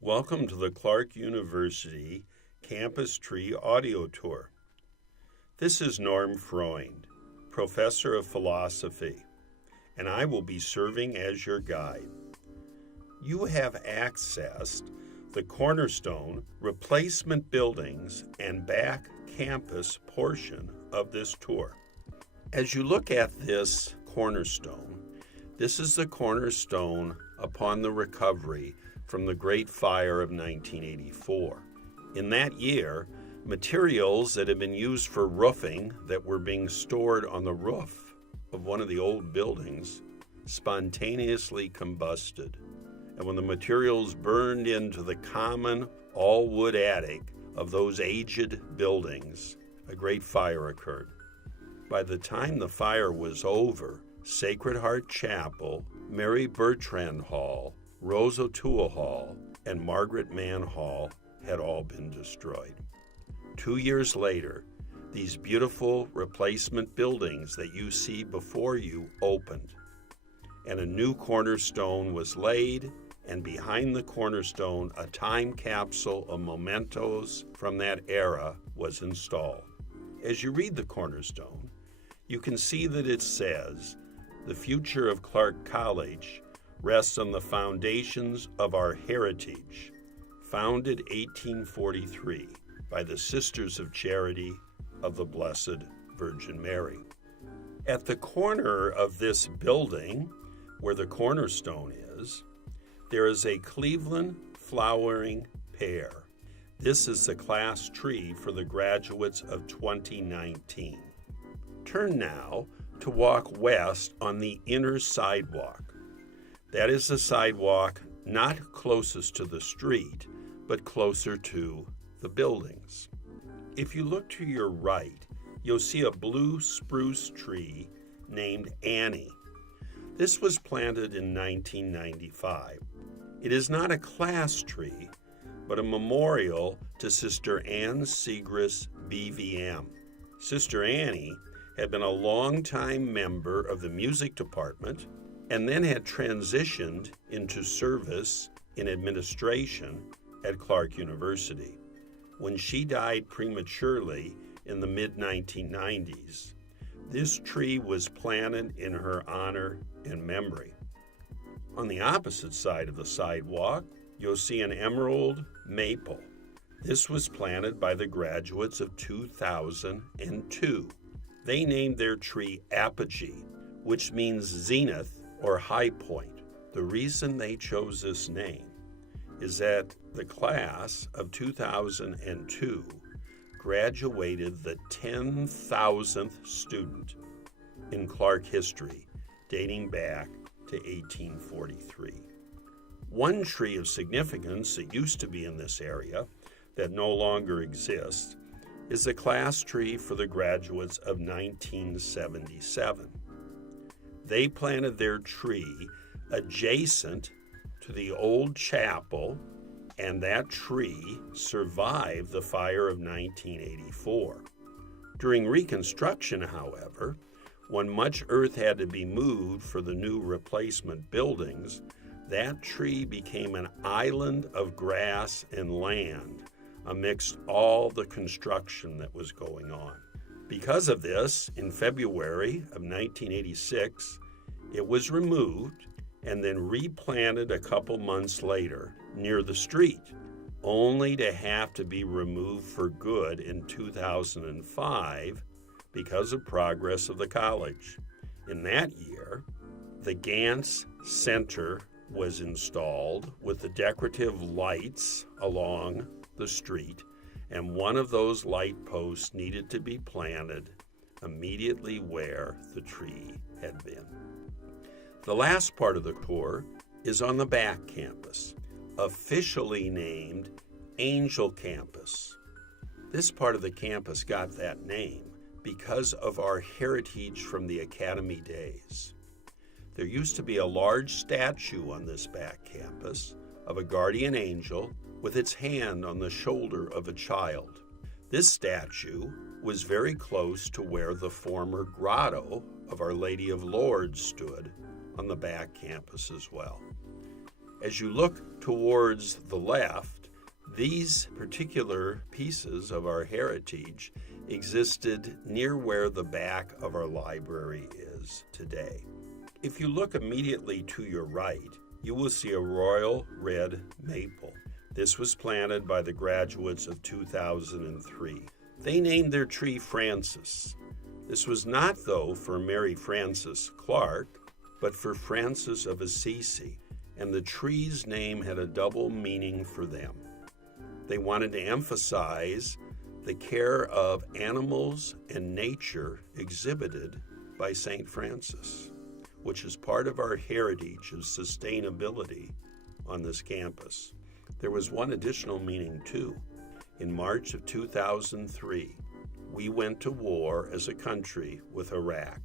Welcome to the Clark University Campus Tree Audio Tour. This is Norm Freund, Professor of Philosophy, and I will be serving as your guide. You have accessed the Cornerstone replacement buildings and back campus portion of this tour. As you look at this cornerstone, this is the cornerstone upon the recovery from the Great Fire of 1984. In that year, materials that had been used for roofing that were being stored on the roof of one of the old buildings spontaneously combusted. And when the materials burned into the common all-wood attic of those aged buildings, a great fire occurred. By the time the fire was over, Sacred Heart Chapel, Mary Bertrand Hall, Rose O'Toole Hall, and Margaret Mann Hall had all been destroyed. 2 years later, these beautiful replacement buildings that you see before you opened, and a new cornerstone was laid, and behind the cornerstone, a time capsule of mementos from that era was installed. As you read the cornerstone, you can see that it says, "The future of Clark College rests on the foundations of our heritage, founded 1843 by the Sisters of Charity of the Blessed Virgin Mary." At the corner of this building, where the cornerstone is, there is a Cleveland flowering pear. This is the class tree for the graduates of 2019. Turn now to walk west on the inner sidewalk. That is the sidewalk not closest to the street, but closer to the buildings. If you look to your right, you'll see a blue spruce tree named Annie. This was planted in 1995. It is not a class tree, but a memorial to Sister Anne Segrist, BVM. Sister Annie had been a longtime member of the music department and then had transitioned into service in administration at Clark University. When she died prematurely in the mid-1990s, this tree was planted in her honor and memory. On the opposite side of the sidewalk, you'll see an emerald maple. This was planted by the graduates of 2002. They named their tree Apogee, which means zenith or high point. The reason they chose this name is that the class of 2002 graduated the 10,000th student in Clark history, dating back to 1843. One tree of significance that used to be in this area that no longer exists is the class tree for the graduates of 1977. They planted their tree adjacent to the old chapel, and that tree survived the fire of 1984. During Reconstruction, however, when much earth had to be moved for the new replacement buildings, that tree became an island of grass and land amidst all the construction that was going on. Because of this, in February of 1986, it was removed and then replanted a couple months later near the street, only to have to be removed for good in 2005 because of progress of the college. In that year, the Gantz Center was installed with the decorative lights along the street, and one of those light posts needed to be planted immediately where the tree had been. The last part of the tour is on the back campus, officially named Angel Campus. This part of the campus got that name because of our heritage from the academy days. There used to be a large statue on this back campus of a guardian angel with its hand on the shoulder of a child. This statue was very close to where the former grotto of Our Lady of Lourdes stood on the back campus as well. As you look towards the left, these particular pieces of our heritage existed near where the back of our library is today. If you look immediately to your right, you will see a royal red maple. This was planted by the graduates of 2003. They named their tree Francis. This was not, though, for Mary Frances Clark, but for Francis of Assisi, and the tree's name had a double meaning for them. They wanted to emphasize the care of animals and nature exhibited by St. Francis, which is part of our heritage of sustainability on this campus. There was one additional meaning, too. In March of 2003, we went to war as a country with Iraq.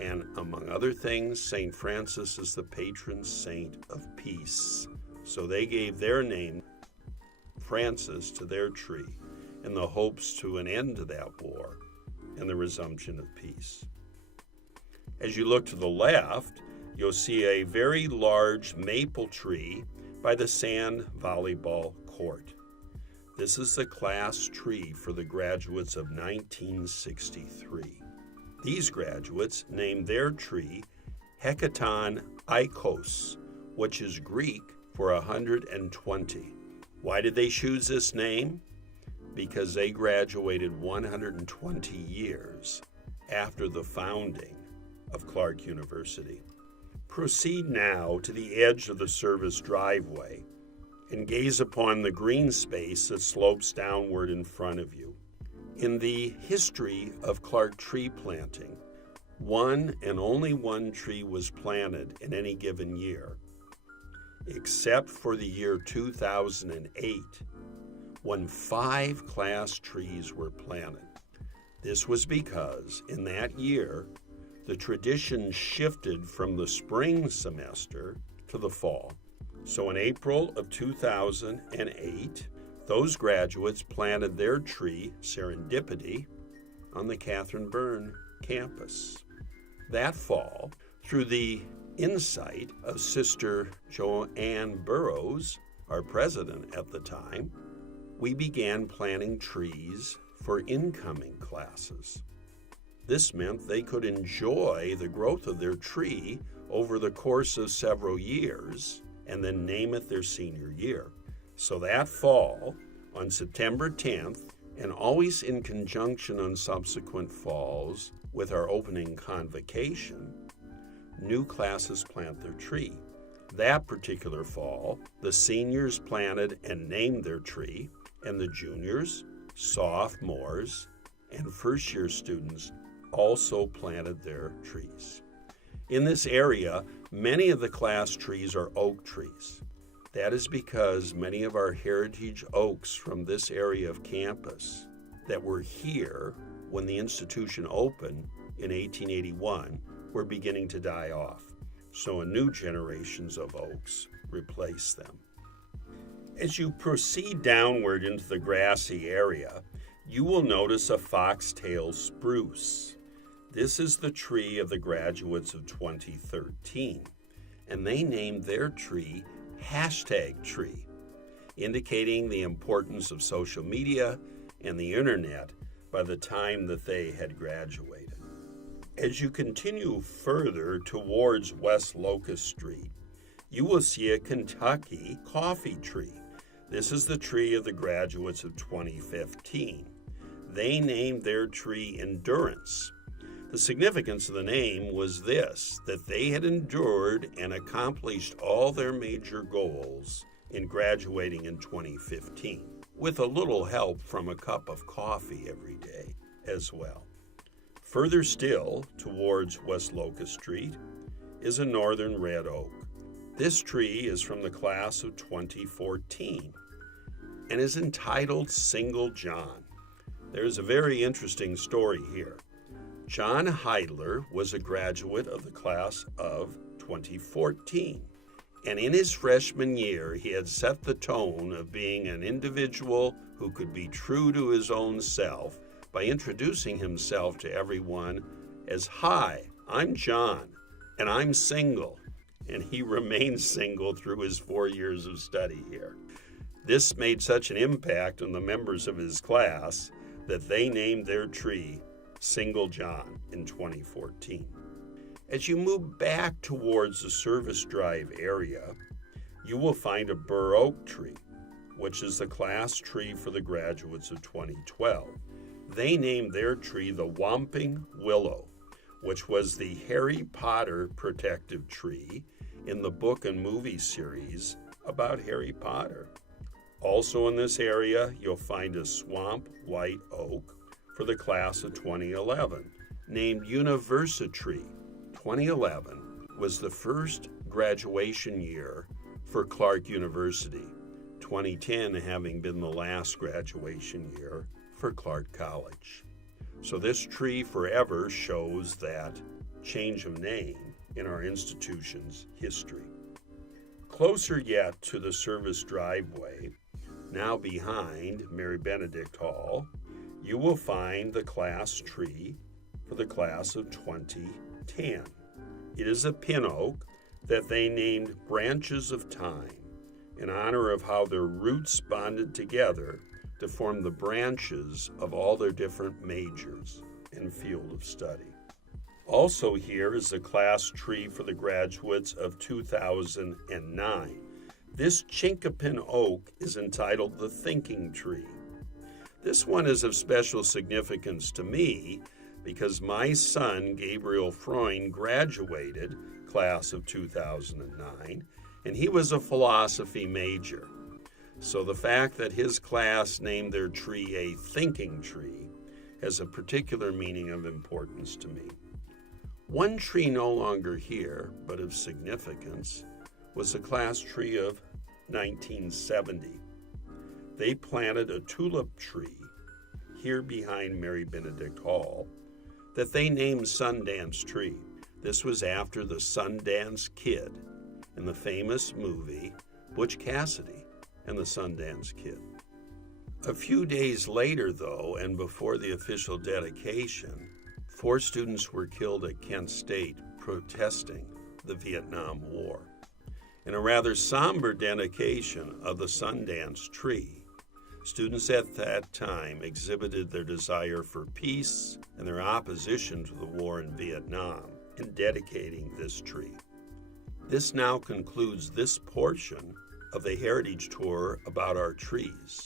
And among other things, St. Francis is the patron saint of peace. So they gave their name, Francis, to their tree in the hopes to an end to that war and the resumption of peace. As you look to the left, you'll see a very large maple tree by the sand volleyball court. This is the class tree for the graduates of 1963. These graduates named their tree Hecaton Ikos, which is Greek for 120. Why did they choose this name? Because they graduated 120 years after the founding of Clark University. Proceed now to the edge of the service driveway and gaze upon the green space that slopes downward in front of you. In the history of Clark tree planting, one and only one tree was planted in any given year, except for the year 2008, when 5 class trees were planted. This was because in that year, the tradition shifted from the spring semester to the fall. So in April of 2008, those graduates planted their tree, Serendipity, on the Catherine Byrne campus. That fall, through the insight of Sister Joanne Burroughs, our president at the time, we began planting trees for incoming classes. This meant they could enjoy the growth of their tree over the course of several years and then name it their senior year. So that fall, on September 10th, and always in conjunction on subsequent falls with our opening convocation, new classes plant their tree. That particular fall, the seniors planted and named their tree, and the juniors, sophomores, and first-year students also planted their trees. In this area, many of the class trees are oak trees. That is because many of our heritage oaks from this area of campus that were here when the institution opened in 1881 were beginning to die off. So new generations of oaks replace them. As you proceed downward into the grassy area, you will notice a foxtail spruce. This is the tree of the graduates of 2013, and they named their tree #tree, indicating the importance of social media and the internet by the time that they had graduated. As you continue further towards West Locust Street, you will see a Kentucky coffee tree. This is the tree of the graduates of 2015. They named their tree Endurance. The significance of the name was this, that they had endured and accomplished all their major goals in graduating in 2015, with a little help from a cup of coffee every day as well. Further still, towards West Locust Street, is a northern red oak. This tree is from the class of 2014 and is entitled Single John. There's a very interesting story here. John Heidler was a graduate of the class of 2014, and in his freshman year, he had set the tone of being an individual who could be true to his own self by introducing himself to everyone as, "Hi, I'm John, and I'm single." and he remained single through his 4 years of study here. This made such an impact on the members of his class that they named their tree Single John in 2014. As you move back towards the Service Drive area, you will find a bur oak tree, which is the class tree for the graduates of 2012. They named their tree the Whomping Willow, which was the Harry Potter protective tree in the book and movie series about Harry Potter. Also in this area, you'll find a swamp white oak for the class of 2011, named Universitree. 2011 was the first graduation year for Clark University, 2010 having been the last graduation year for Clark College. So this tree forever shows that change of name in our institution's history. Closer yet to the service driveway, now behind Mary Benedict Hall, you will find the class tree for the class of 2010. It is a pin oak that they named Branches of Time in honor of how their roots bonded together to form the branches of all their different majors and field of study. Also here is the class tree for the graduates of 2009. This chinkapin oak is entitled the Thinking Tree. This one is of special significance to me because my son, Gabriel Freund, graduated class of 2009, and he was a philosophy major. So the fact that his class named their tree a thinking tree has a particular meaning of importance to me. One tree no longer here, but of significance, was the class tree of 1970. They planted a tulip tree here behind Mary Benedict Hall that they named Sundance Tree. This was after the Sundance Kid in the famous movie Butch Cassidy and the Sundance Kid. A few days later, though, and before the official dedication, 4 students were killed at Kent State protesting the Vietnam War. In a rather somber dedication of the Sundance Tree, students at that time exhibited their desire for peace and their opposition to the war in Vietnam in dedicating this tree. This now concludes this portion of the Heritage Tour about our trees.